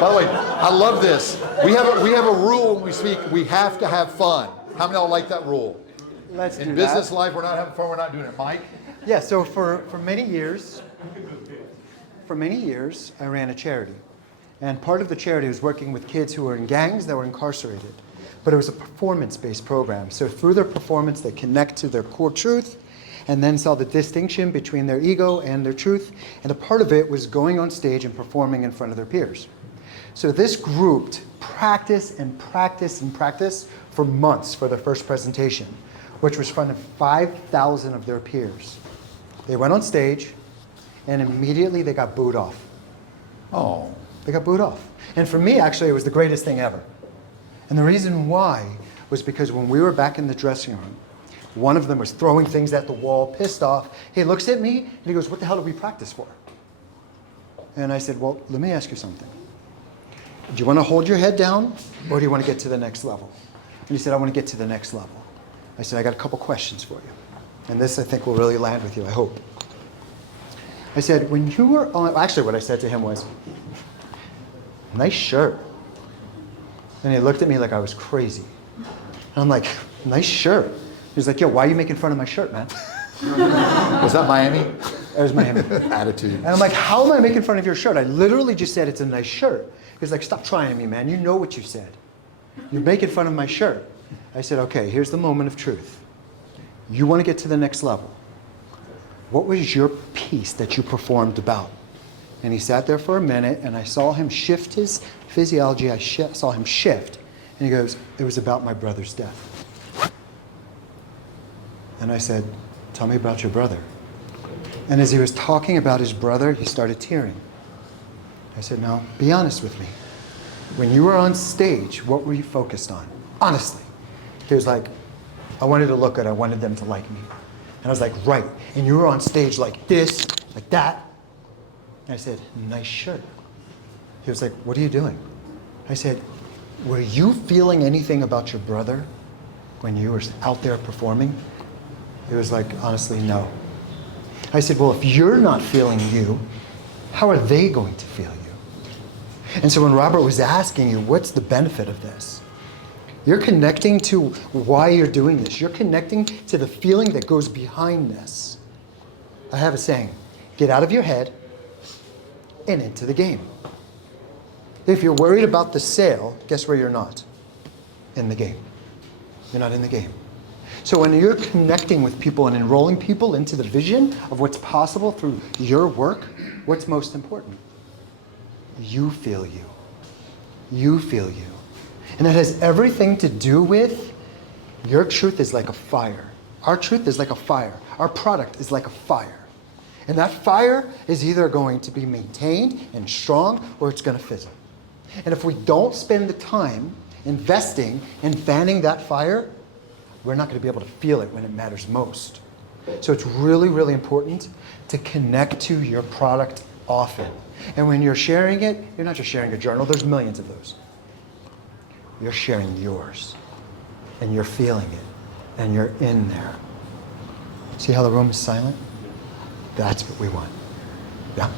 By the way, I love this. We have a rule when we speak. We have to have fun. How many of y'all like that rule? Let's do that. In business life, we're not having fun. We're not doing it. Mike? Yeah. So for many years, I ran a charity, and part of the charity was working with kids who were in gangs that were incarcerated. But it was a performance-based program. So through their performance, they connect to their core truth, and then saw the distinction between their ego and their truth. And a part of it was going on stage and performing in front of their peers. So this group practice and practice and practice for months for their first presentation, which was in front of 5,000 of their peers. They went on stage, and immediately they got booed off. Oh. They got booed off. And for me, actually, it was the greatest thing ever. And the reason why was because when we were back in the dressing room, one of them was throwing things at the wall, pissed off. He looks at me, and he goes, "What the hell did we practice for?" And I said, "Well, let me ask you something. Do you want to hold your head down, or do you want to get to the next level?" And he said, "I want to get to the next level." I said, "I got a couple questions for you. And this, I think, will really land with you, I hope." I said, when you were on, actually what I said to him was, "Nice shirt." And he looked at me like I was crazy. And I'm like, "Nice shirt." He's like, "Yo, why are you making fun of my shirt, man?" Was that Miami? That was Miami. Attitude. And I'm like, "How am I making fun of your shirt? I literally just said it's a nice shirt." He's like, "Stop trying me, man. You know what you said. You're making fun of my shirt." I said, "Okay, here's the moment of truth. You want to get to the next level. What was your piece that you performed about?" And he sat there for a minute, and I saw him shift his physiology. I saw him shift. And he goes, "It was about my brother's death." And I said, "Tell me about your brother." And as he was talking about his brother, he started tearing. I said, "Now, be honest with me. When you were on stage, what were you focused on? Honestly." He was like, "I wanted to look good. I wanted them to like me." And I was like, "Right. And you were on stage like this, like that." And I said, "Nice shirt." He was like, "What are you doing?" I said, "Were you feeling anything about your brother when you were out there performing?" He was like, "Honestly, no." I said, "Well, if you're not feeling you, how are they going to feel you?" And so when Robert was asking you, what's the benefit of this? You're connecting to why you're doing this. You're connecting to the feeling that goes behind this. I have a saying, get out of your head and into the game. If you're worried about the sale, guess where you're not? In the game. You're not in the game. So when you're connecting with people and enrolling people into the vision of what's possible through your work, what's most important? You feel you. You feel you. And it has everything to do with your truth is like a fire. Our truth is like a fire. Our product is like a fire. And that fire is either going to be maintained and strong or it's going to fizzle. And if we don't spend the time investing in fanning that fire, we're not going to be able to feel it when it matters most. So it's really, really important to connect to your product often. And when you're sharing it, you're not just sharing a journal. There's millions of those. You're sharing yours. And you're feeling it. And you're in there. See how the room is silent? That's what we want. Yeah?